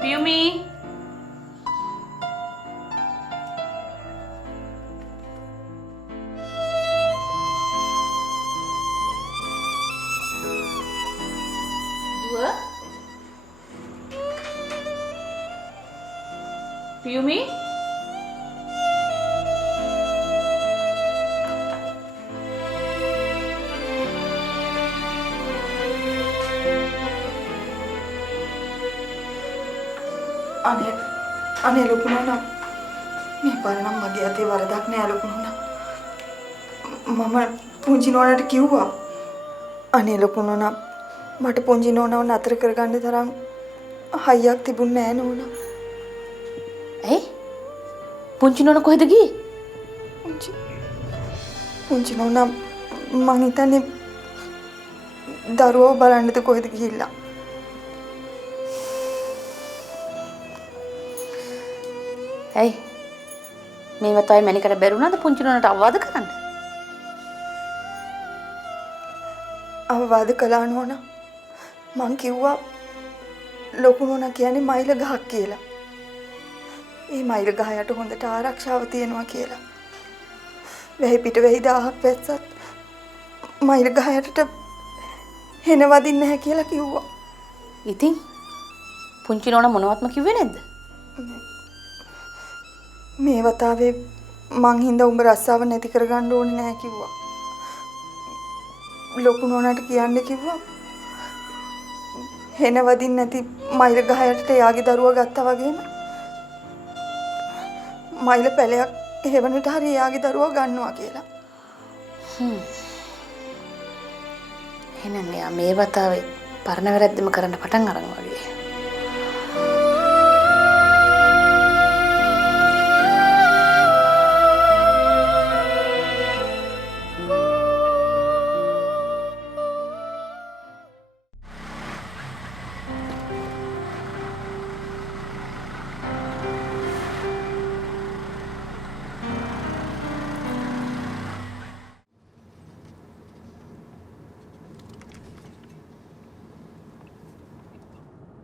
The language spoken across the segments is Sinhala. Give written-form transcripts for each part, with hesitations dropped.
පියුමි දුව පියුමි අනේ ලොකු නෝනා මේ බලනම් මගේ අතේ වරදක් නෑ ලොකු නෝනා මම පුංචි නෝනාට කිව්වා අනේ ලොකු නෝනා මට පුංචි නෝනාව නතර කරගන්න තරම් හයියක් තිබුණේ නෑ නෝනා ඇයි පුංචි නෝනා කොහෙද ගියේ පුංචි නෝනා මං හිතන්නේ දරුවව බලන්නද කොහෙද ගිහිල්ලා ඇයි මේ වතාවේ මැනිකට බැරුණාද පුංචි නෝනාට අවවාද කරන්න? අවවාද කළා නෝනා මං කිව්වා ලොකු නෝනා කියන්නේ මයිල ගහක් කියලා. ඒ මයිල ගහ යට හොඳට ආරක්ෂාව තියෙනවා කියලා. වෙහි පිට වෙහි 1000ක් වැස්සත් මයිල ගහ යටට හෙන වදින්නේ නැහැ කියලා කිව්වා. ඉතින් පුංචි නෝනා මොනවත්ම කිව්වේ නැද්ද? මේ වතාවේ මං හින්දා උඹ රස්සාව නැති කරගන්න ඕනේ නැහැ කිව්වා. ලොකු නෝනාට කියන්න කිව්වා. හෙන වදින්න නැති මයිල ගහ යටට යාගේ දරුවා ගත්තා වගේම මයිල පැලයක් හේවනට හරි යාගේ දරුවා ගන්නවා කියලා. එහෙනම් එයා මේ වතාවේ පරණ වැරද්දම කරන්න පටන් අරන් වගේ.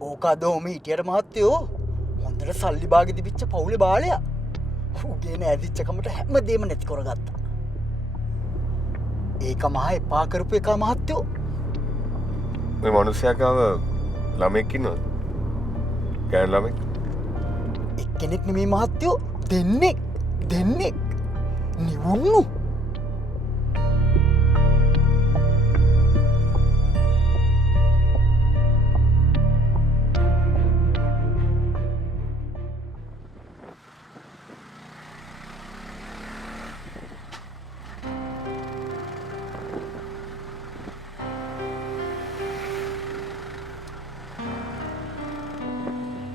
ඕකදෝම හිටියට මහත්තයෝ හොඳට සල්ලි බාගෙ තිබිච්ච පවුලේ බාලයා ඌගේ නෑදිච්චකමට හැම දේම නැති කරගත්තා. ඒක මහා එපා කරපු එකා මහත්තයෝ. මේ මනුස්සයාකාව ළමෙක් ඉන්නවද? ගෑනු ළමෙක්? එක්කෙනෙක් නෙමේ මහත්තයෝ දෙන්නෙක් නිවුන්නු.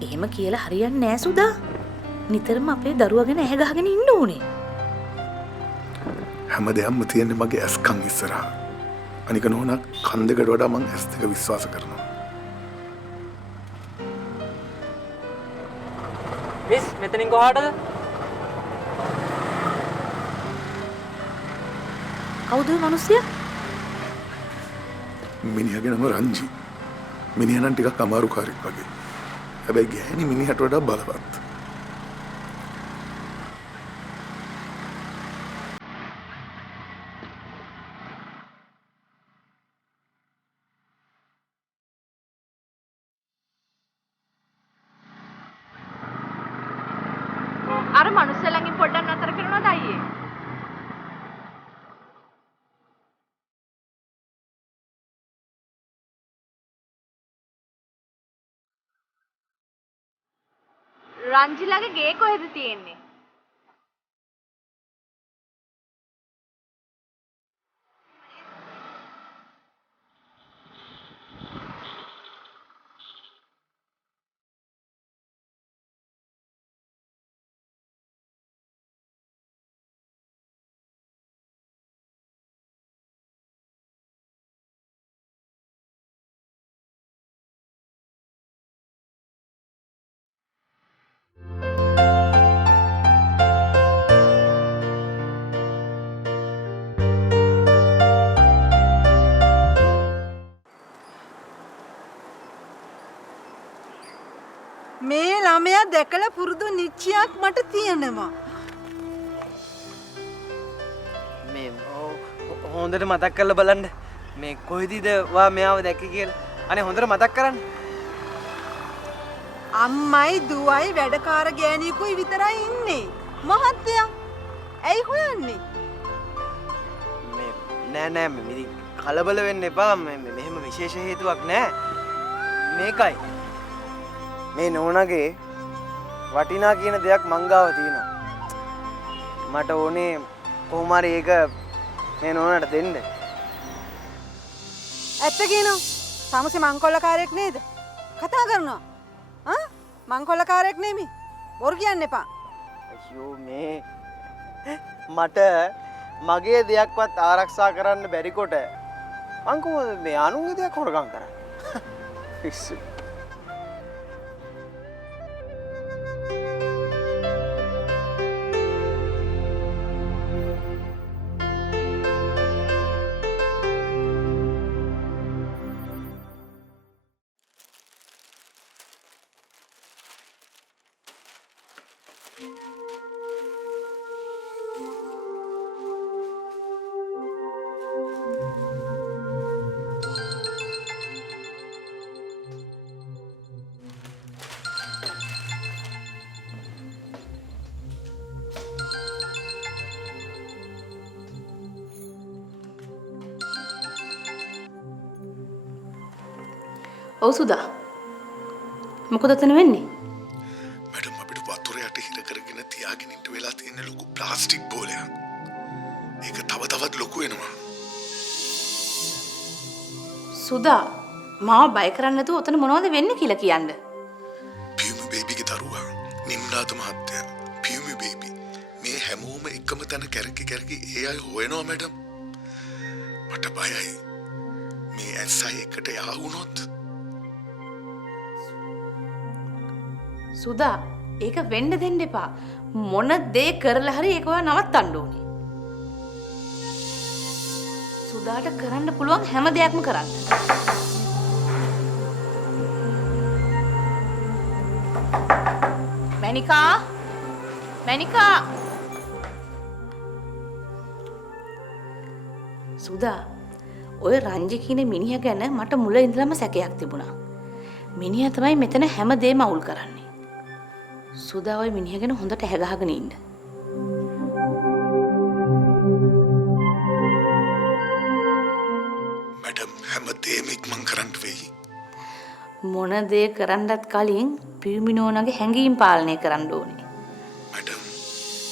එහෙම කියලා හරියන්නේ නෑ සුදා. නිතරම අපේ දරුවා ගැන ඇහැ ගහගෙන ඉන්න ඕනේ. හැම දෙයක්ම තියෙන්නේ මගේ ඇස්කන් ඉස්සරහා. අනික නෝනා කන් දෙකට වඩා මං ඇස් දෙක විශ්වාස කරනවා. මිස් මෙතනින් කොහාටද? කවුද මේ මිනිස්සයා? මිනිහගේ නම රංජි. මිනිහා නම් ටිකක් අමාරුකාරයෙක් වගේ. හැබැයි ගෑණි මිනිහට වඩා බලවත්. අර මනුස්සයලගෙන් පොඩ්ඩක් නතර කරනවද අයියේ? රංජිලගේ ගේ කොහෙද තියෙන්නේ? මේ ළමයා දැකලා පුරුදු නිශ්චයක් මට තියෙනවා. මේ හොඳට මතක් කරලා බලන්න. මේ කොහෙදද වා මෙයාව දැක්කේ කියලා. අනේ හොඳට මතක් කරන්න. අම්මයි දුවයි වැඩකාර ගෑණියෙකුයි විතරයි ඉන්නේ. මහත්තයා ඇයි හොයන්නේ? නෑ මේ කලබල වෙන්න එපා. මෙහෙම විශේෂ හේතුවක් නෑ. මේකයි මේ නෝනගේ වටිනා කියන දෙයක් මං ගාව තියෙනවා. මට ඕනේ කොහොම හරි ඒක මේ නෝනට දෙන්න. ඇත්ත කියනවා. සමසේ මංකොල්ලකාරයෙක් නේද? කතා කරනවා. මංකොල්ලකාරයෙක් නෙමෙයි. බොරු කියන්න එපා. අයියෝ මේ මට මගේ දෙයක්වත් ආරක්ෂා කරන්න බැරි කොට මං කොහොමද මේ අනුන්ගේ දෙයක් හොරගම් කරන්නේ? පිස්සු. ඔව් සුදා. මොකද එතන වෙන්නේ? මැඩම් අපිට වතුර යට හිර කරගෙන තියාගෙන ඉන්න වෙලා තියෙන ලොකු ප්ලාස්ටික් බෝලයක්. ඒක තව තවත් ලොකු වෙනවා. සුදා මාව බය කරන්නේ නැතුව ඔතන මොනවද වෙන්නේ කියලා කියන්න. පියුමි බේබිගේ දරුවා නිම්නාත මහත්තයා. පියුමි බේබි මේ හැමෝම එකම තැන කැරකි ඒ අය හොයනවා මැඩම්. මට බයයි. මේ ඇස්සයි එකට යා වුණොත් සුදා ඒක වෙන්න දෙන්න එපා. මොන දේ කරලා හරි ඒක ඔයා නවත්තන්න ඕනේ. සුදාට කරන්න පුළුවන් හැම දෙයක්ම කරන්න. මැනිකා සුදා ඔය රංජි කියන මිනිහා ගැන මට මුල ඉඳලම සැකයක් තිබුණා. මිනිහා තමයි මෙතන හැම දෙයක්ම අවුල් කරන්නේ. සුදා ඔය මිනිහා ගැන හොඳට ඇහගහගෙන ඉන්න. මැඩම් හැම දෙයක්ම ඉක්මන් කරන්න වෙයි. මොන දේ කරන්නත් කලින් පියුමිනෝනගේ හැඟීම් පාලනය කරන්න ඕනේ. මැඩම්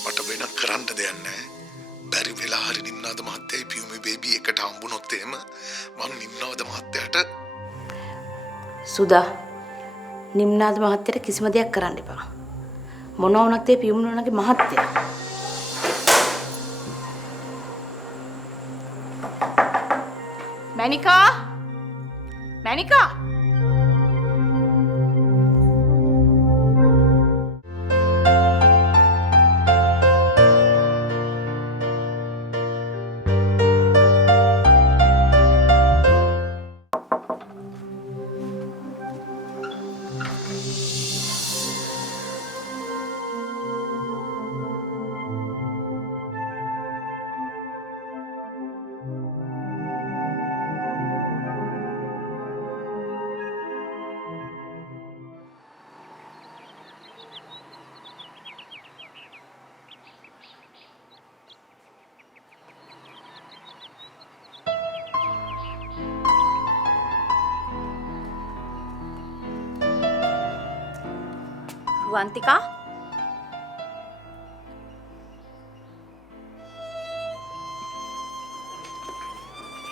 මට වෙන කරන්න දෙයක් නැහැ. බැරි වෙලා හරි නිම්නාද මහත්තයයි පියුමි බේබි එකට හම්බුනොත් එහෙම මම නිම්නාද මහත්තයාට සුදා නිම්නාද මහත්තයට කිසිම දෙයක් කරන්න එපා. මොනවා වුණත් ඒ පියුමිනෝනගේ මහත්තයා. මැනිකා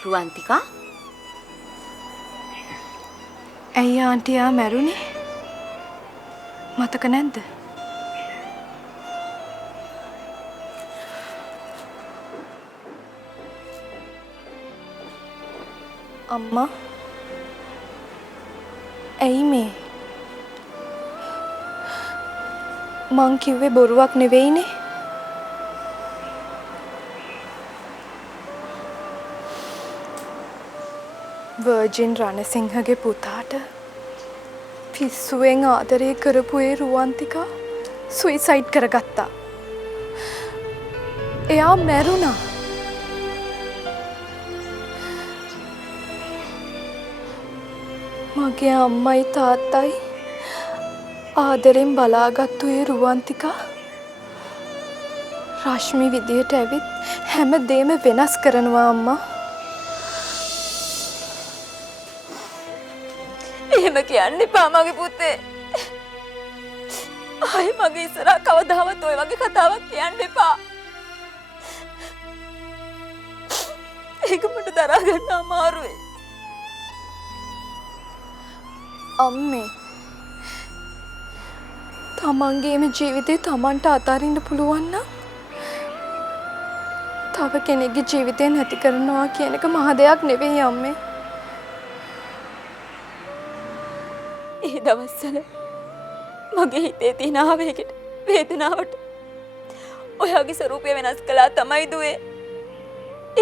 රුවන්තිකා ඇයි ආන්ටි ආ මැරුණේ? මතක නැද්ද? අම්මා ඇයි මේ? මං කිව්වේ බොරුවක් නෙවෙයිනේ. වර්ජින් රණසිංහගේ පුතාට පිස්සුවෙන් ආදරය කරපු ඒ රුවන්තිකා සුයිසයිඩ් කරගත්තා. එයා මැරුණා. මගේ අම්මයි තාත්තයි ආදරෙන් බලාගත්තු ඒ රුවන්තිකා රශ්මි විදියට ඇවිත් හැම දේම වෙනස් කරනවා අම්මා. එහෙම කියන්න එපා මගේ පුතේ. ආයි මගේ ඉස්සරහ කවදාවත් ඔය වගේ කතාවක් කියන්න එපා. ඒක මට දරා ගන්න අමාරුයි. අම්මේ තමන්ගේම ජීවිතේ තමන්ට අතාරින්න පුළුවන් නම් තව කෙනෙක්ගේ ජීවිතේ නැති කරනවා කියන එක මහ දෙයක් නෙවෙයි අම්මේ. ඒ දවස්වල මගේ හිතේ තියෙන ආවේගයට වේදනාවට ඔයාගේ ස්වරූපය වෙනස් කළා තමයි දුවේ.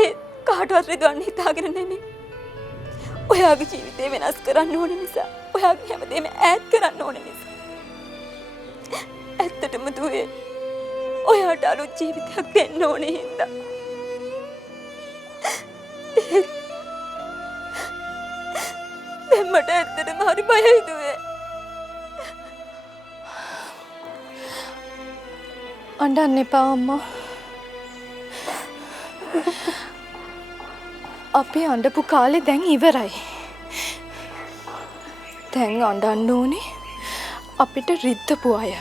ඒ කාටවත් රිදවන්න හිතාගෙන නෙමෙයි. ඔයාගේ ජීවිතේ වෙනස් කරන්න ඕන නිසා, ඔයාගේ හැමදේම ඈඩ් කරන්න ඕන නිසා. ඇත්තටම දුවේ ඔයාට අලුත් ජීවිතයක් දෙන්න ඕනේ හින්දා. දැන් මට ඇත්තටම හරි බයයි දුවේ. අඬන්න එපා අම්මා. අපි අඬපු කාලේ දැන් ඉවරයි. දැන් අඬන්න ඕනේ අපිට රිද්දපු අය.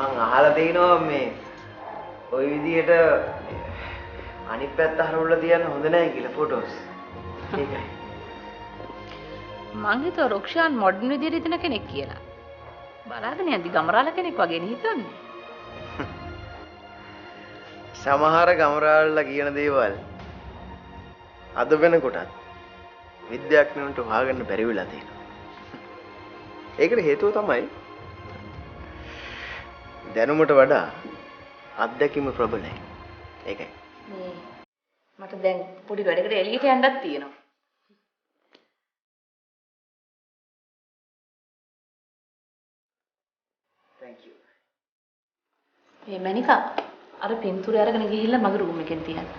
මං අහලා තිනවා මේ ওই විදියට අනිත් පැත්ත හරවලා තියන්න හොඳ නැහැ කියලා ෆොටෝස්. ඒකයි. මං හිතුවා රුක්ෂාන් මොඩර්න් විදියට හිතන කෙනෙක් කියලා. බලාගෙන යද්දි ගමරාල කෙනෙක් වගේ නේ හිතන්නේ. සමහර ගමරාල්ලා කියන දේවල් අද වෙනකොටත් විද්‍යාඥයන්ට හොයාගන්න බැරි වෙලා තියෙනවා. ඒකට හේතුව තමයි දැනුමට වඩා අත්දැකීම ප්‍රබලයි. ඒකයි. මේ මට දැන් පොඩි වැඩකට එළියට යන්නත් තියෙනවා. thank you. මේ මණිකා අර පින්තූරය අරගෙන ගිහිල්ලා මගේ රූම් එකෙන් තියන්න.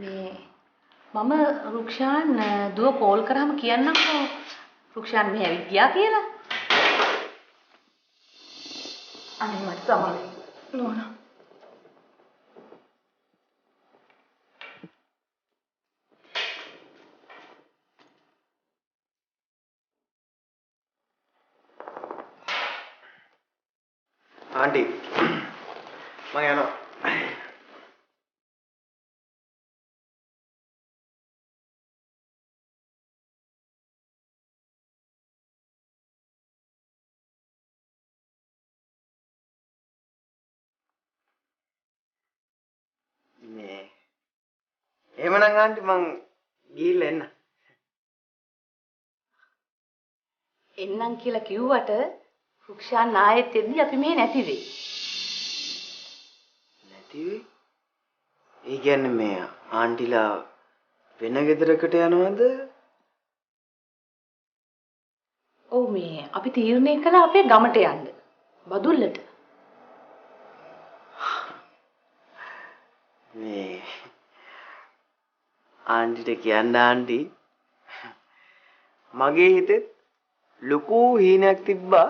මේ මම රුක්ෂාන් දුව කෝල් කරාම කියන්නම්කෝ රුක්ෂාන් මෙහෙ ඇවිත් ගියා කියලා. අනේ මට සමාවෙන්න නෝනා. ආන්ටි මම යනවා. නේ එහෙමනම් ආන්ටි මං ගිහිල්ලා එන්න. එන්නම් කියලා කිව්වට රුක්ෂාන් ආයෙත් එද්දි අපි මෙහෙ නැති වෙයි. නැති වෙයි? ඒ කියන්නේ මේ ආන්ටිලා වෙන ගෙදරකට යනවද? ඔව් මේ අපි තීරණය කළා අපේ ගමට යන්න. බදුල්ලට. මේ ආන්ටිට කියන්න ආන්ටි මගේ හිතෙත් ලොකු හීනයක් තිබ්බා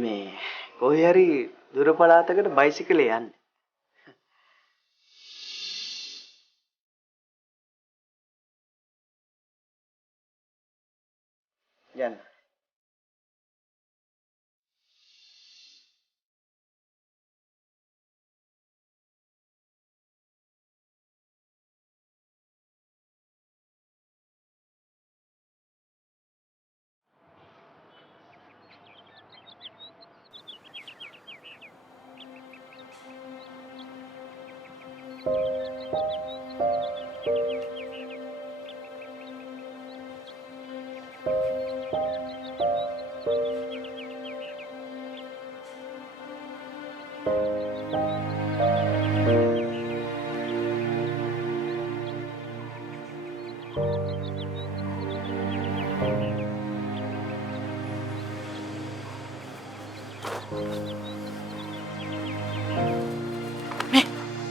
මේ කොහේ හරි දුර පළාතකට බයිසිකලේ යන්න. යන්න.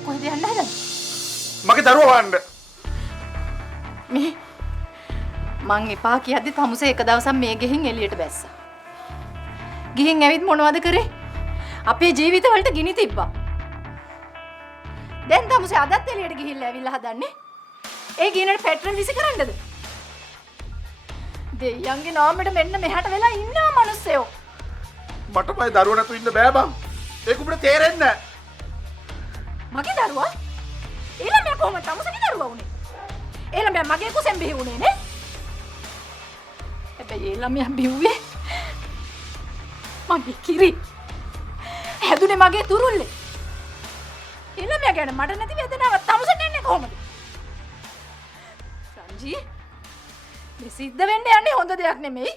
කොහෙද යන්න හදන්නේ? මගේ දරුවා වන්න. මේ මං එපා කියද්දි තමුසේ එක දවසක් මේ ගෙහින් එළියට බැස්සා. ගිහින් ඇවිත් මොනවද කරේ? අපේ ජීවිතවලට ගිනි තිබ්බා. දැන් තමුසේ අදත් එළියට ගිහිල්ලා ඇවිල්ලා හදන්නේ. ඒ ගිනට පෙට්‍රල් විසි කරන්නද? දෙයියන්ගේ නාමයට මෙන්න මෙහාට වෙලා ඉන්නවා මිනිස්සයෝ. මට පයි දරුවා නැතුව ඉන්න බෑ බං. ඒක උඹට තේරෙන්නේ නැහැ. මගේ දරුවා? ඒ ළමයා කොහොමද තමුසේගේ දරුවා උනේ? ඒ ළමයා මගේ කුසෙන් බිහි උනේ නේ? හැබැයි ඒ ළමයා බිව්වේ මගේ කිරි. හැදුනේ මගේ තුරුල්ලේ. ඒ ළමයා ගැන මට නැති වේදනාවක් තමුසෙන් එන්නේ කොහොමද? සංජී මේ සිද්ධ වෙන්න යන්නේ හොඳ දෙයක් නෙමෙයි.